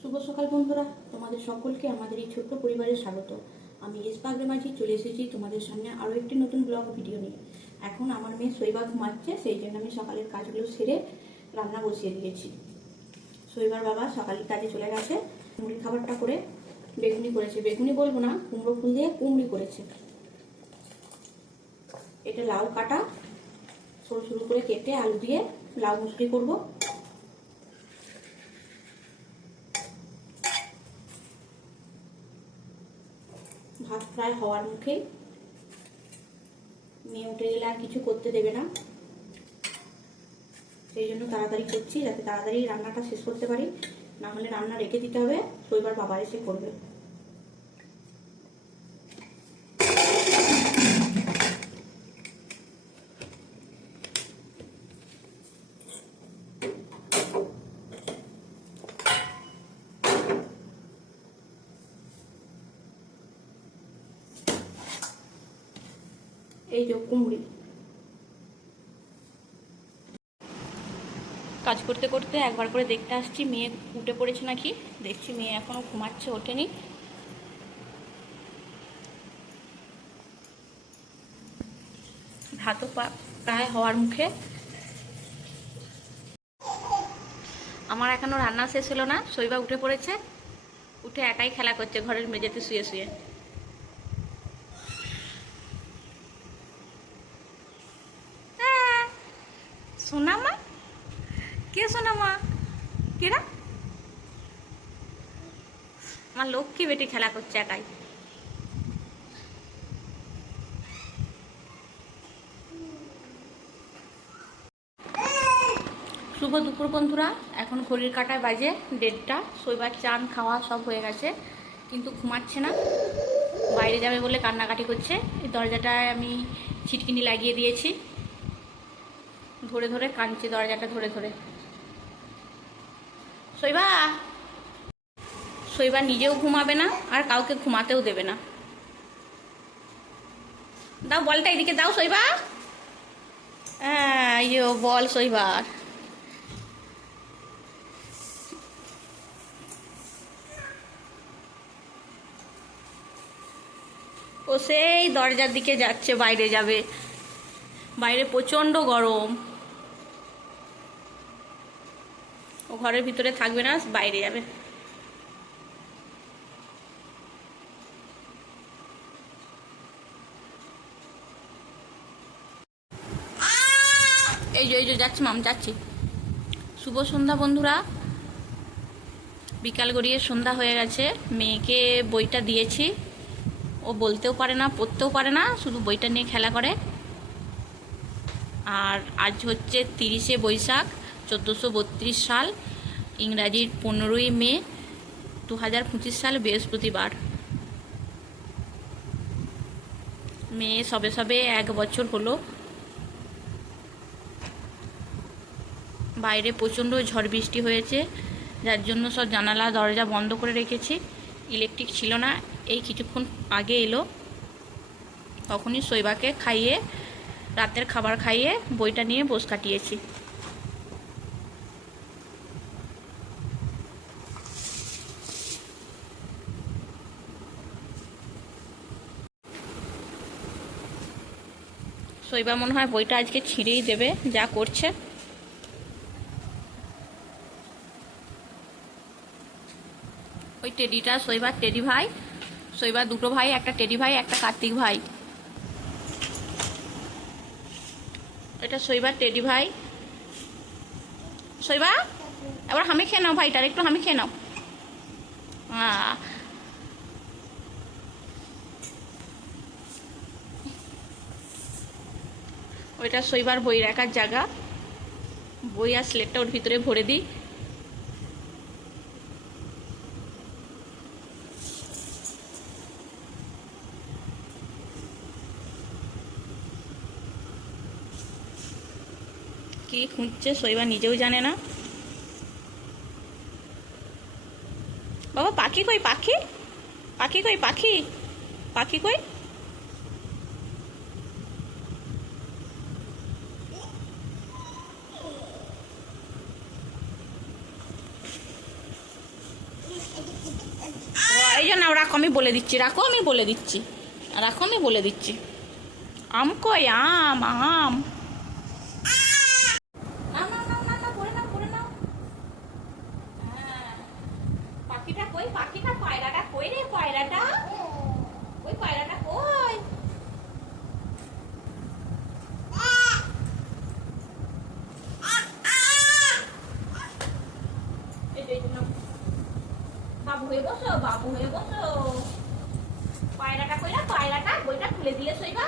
শুভ সকাল বন্ধুরা, তোমাদের সকলকে আমাদের এই ছোট্ট পরিবারে স্বাগত। আমি ইস্পাগ্রে মাঝি চলে এসেছি তোমাদের সামনে আরও একটি নতুন ব্লগ ভিডিও নিয়ে। এখন আমার মেয়ে শৈবা ঘুমাচ্ছে, সেই জন্য আমি সকালের কাজগুলো সেরে রান্না বসিয়ে দিয়েছি। শৈবার বাবা সকালের কাজে চলে গেছে। মুড়ি খাবারটা করে বেগুনি করেছে, বেগুনি বলবো না, কুমড়ো ফুল দিয়ে কুমড়ি করেছে। এটা লাউ কাটা, সরু সরু করে কেটে আলু দিয়ে লাউ মুসলি করবো। ভাত প্রায় হওয়ার মুখে, মেয়ে উঠে গেলে আর কিছু করতে দেবে না, সেই জন্য তাড়াতাড়ি করছি যাতে তাড়াতাড়ি রান্নাটা শেষ করতে পারি, না হলে রান্না রেখে দিতে হবে, শৈবার বাবা এসে করবে। এই যে কুমড়ি কাজ করতে করতে একবার করে দেখতে আসছি মেয়ে উঠে পড়েছে নাকি। দেখছি মেয়ে এখনো ঘুমাচ্ছে, ওঠেনি। ভাতও প্রায় হওয়ার মুখে। আমার এখনো রান্না শেষ হলো না, শৈবা উঠে পড়েছে, উঠে একাই খেলা করছে ঘরের মেঝেতে শুয়ে শুয়ে। সোনামা, কে সোনামা? কেরা? আমার লক্ষ্মী বেটি খেলা করছে একাই। শুভ দুপুর বন্ধুরা, এখন ঘড়ির কাঁটায় বাজে 1:30। শৈবার চান খাওয়া সব হয়ে গেছে, কিন্তু ঘুমাচ্ছে না, বাইরে যাবে বলে কান্নাকাটি করছে। এই দরজাটায় আমি ছিটকিনি লাগিয়ে দিয়েছি, ধরে ধরে কাঁদছে দরজাটা ধরে ধরে। শৈবা, শৈবা নিজেও ঘুমাবে না আর কাউকে ঘুমাতেও দেবে না। দাও বলটা, এদিকে দাও শৈবা। হ্যাঁ, ইয়ো বল শৈবার। ও সেই দরজার দিকে যাচ্ছে, বাইরে যাবে, বাইরে প্রচন্ড গরম, ও ঘরের ভিতরে থাকবে না, বাইরে যাবে। এই যে যাচ্ছি মাম, যাচ্ছি। শুভ সন্ধ্যা বন্ধুরা, বিকাল গড়িয়ে সন্ধ্যা হয়ে গেছে। মেয়েকে বইটা দিয়েছি, ও বলতেও পারে না, পড়তেও পারে না, শুধু বইটা নিয়ে খেলা করে। আর আজ হচ্ছে 30শে বৈশাখ 1432 সাল, ইংরাজির 15ই মে 2025 সাল, বৃহস্পতিবার। মেয়ে সবে সবে 1 বছর হলো। বাইরে প্রচণ্ড ঝড় বৃষ্টি হয়েছে, যার জন্য সব জানালা দরজা বন্ধ করে রেখেছি। ইলেকট্রিক ছিল না, এই কিছুক্ষণ আগে এলো, তখনই শৈবাকে খাইয়ে, রাতের খাবার খাইয়ে বইটা নিয়ে বস কাটিয়েছি। শৈবা মনে হয় বইটা আজকে ছিঁড়েই দেবে, যা করছে। ওই টেডিটা শৈবার টেডি ভাই, শৈবার 2টো ভাই, একটা টেডি ভাই, একটা কার্তিক ভাই। এটা শৈবার টেডি ভাই। শৈবা, এবার হামি খেয়ে নাও ভাইটার, একটু হামি খেয়ে নাও। ওইটা শৈবার বই রাখার জায়গা, বই আর স্লেটটা ওর ভিতরে ভরে দিই। কি খুঁজছে শৈবা নিজেও জানে না। বাবা পাখি কই, পাখি, পাখি কই, পাখি, পাখি কই? প্রয়োজন না, রাখো আমি বলে দিচ্ছি, রাখো আমি বলে দিচ্ছি, রাখো আমি বলে দিচ্ছি। আম কই? আম আম। নাও নাও নাও নাও নাও, পড়ে নাও পড়ে নাও। হ্যাঁ, পাখিটা কই? পাখিটা, পায়রাটা কই রে? পায়রাটা কই? পায়রাটা কই? বাবু হয়ে বসো, বাবু হয়ে বসো। পায়রাটা কই না? পায়রাটা বইটা খুলে দিলে শৈবা।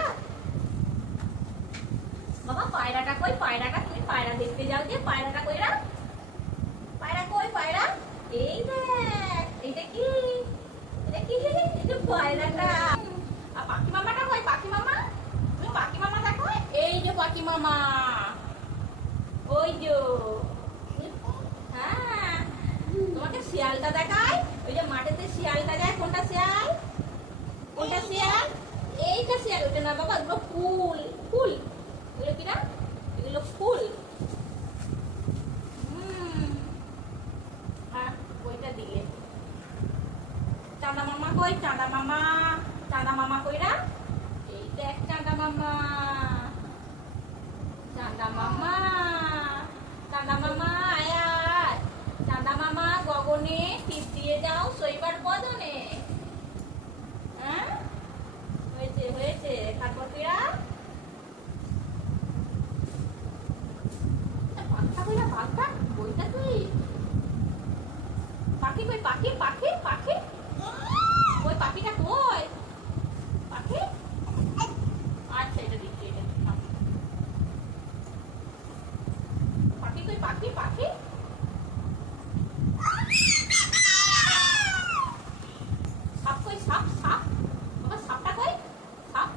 বাবা পায়রাটা কই? পায়রাটা, তুমি পায়রা দেখতে যাও যে, পায়রাটা কই না? পায়রা কই? পায়রা এই দেখ, এইটা কি? এটা কি? এটা পায়রাটা। আর পাখি মামাটা কই? পাখি মামা, তুমি পাখি মামা দেখো। এই যে পাখি মামা, ওই যে। হ্যাঁ, তোমাকে শিয়ালটা দেখায়, ওই যে মাঠেতে শিয়ালটা যায়। কোনটা শিয়াল? কোনটা শিয়াল? এইটা শিয়াল। ওইটা না বাবা, ওগুলো ফুল। ফুল এগুলো কি না? এগুলো ফুল। ওইটা দিলে। চাঁদা মামা কই? চাঁদা মামা, চাঁদা মামা কই না? এই দেখ চাঁদা মামা, চাঁদা মামা, চাঁদা মামা আয় আয়। চাঁদা মামা গগনে টিপ দিয়ে যাও শৈবার বদনে। হ্যাঁ, হয়েছে হয়েছে। খাটপটিরা পাখা কই না? পাখা বইটা তুই। পাখি কই? পাখি পাখি পাখি ওই পাখিটা কই? পাখি, আচ্ছা এটা দিচ্ছি, এটা পাখি কই? পাখি পাখি সাপ কই? সাপ সাপ বাবা, সাপটা কই? সাপ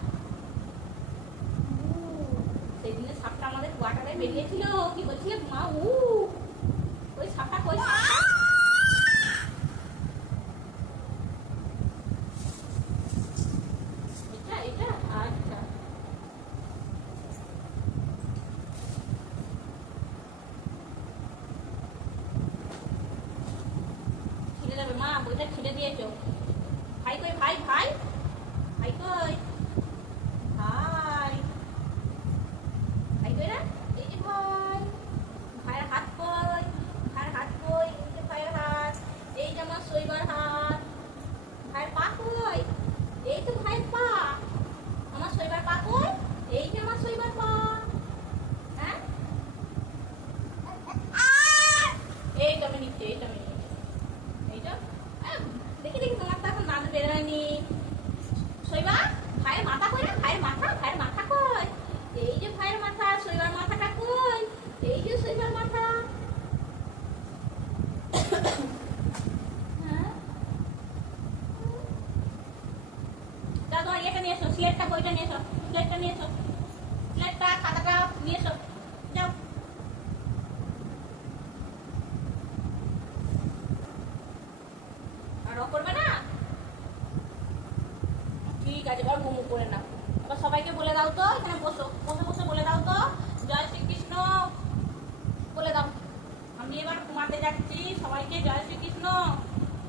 সেদিনে সাপটা আমাদের কোয়ার্টারে বেরিয়েছিল, কি বলছিল মা? ওই সাপটা কই? এটা এটা আচ্ছা। ছিঁড়ে যাবে মা, বইটা ছিঁড়ে দিয়েছো। ভাই কই? ভাই ভাই ভাই কই? ভাই ভাই কই না? এই যে ভাই, ভাইয়ের হাত কই? ভাইয়ের হাত কই? এই যে ভাইয়ের হাত, এই যে আমার শৈবার হাত। ভাইয়ের পা কই? এই তো ভাইয়ের পা। আমার শৈবার পা কই? এই যে আমার শৈবার পা। হ্যাঁ, এই তো আমি নিচ্ছি, এই তো আমি নিচ্ছি, এই তো। দেখি দেখি, তোমার তো এখন দাঁত বেরোয়নি। শৈবা, ভাইয়ের মাথা কই না? ভাইয়ের মাথা, ভাইয়ের মাথা কই? এই যে ভাইয়ের মাথা। শৈবার মাথাটা কই? এই যে শৈবার মাথা। হ্যাঁ, যাও তোমার ইয়েটা নিয়ে এসো, স্লেটটা, বইটা নিয়ে এসো, স্লেটটা নিয়ে এসো, স্লেটটা খাতাটা নিয়ে এসো, যাও। আর ও করবে না? ঠিক আছে, এবার ঘুমু করে নাও। এবার সবাইকে বলে দাও তো, এখানে বসো, বসে বসে বলে দাও তো, জয় শ্রীকৃষ্ণ বলে দাও। আমি এবার ঘুমাতে যাচ্ছি, সবাইকে জয় শ্রীকৃষ্ণ,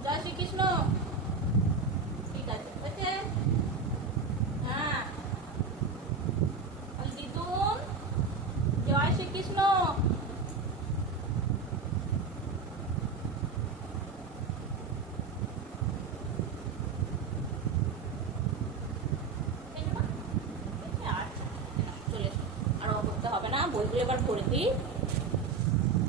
জয় শ্রীকৃষ্ণ। ঠিক আছে, হয়েছে? হ্যাঁ, দিদুন জয় শ্রীকৃষ্ণ। আচ্ছা চলে এসো, আরো করতে হবে না, বইগুলো এবার ভরে দিই।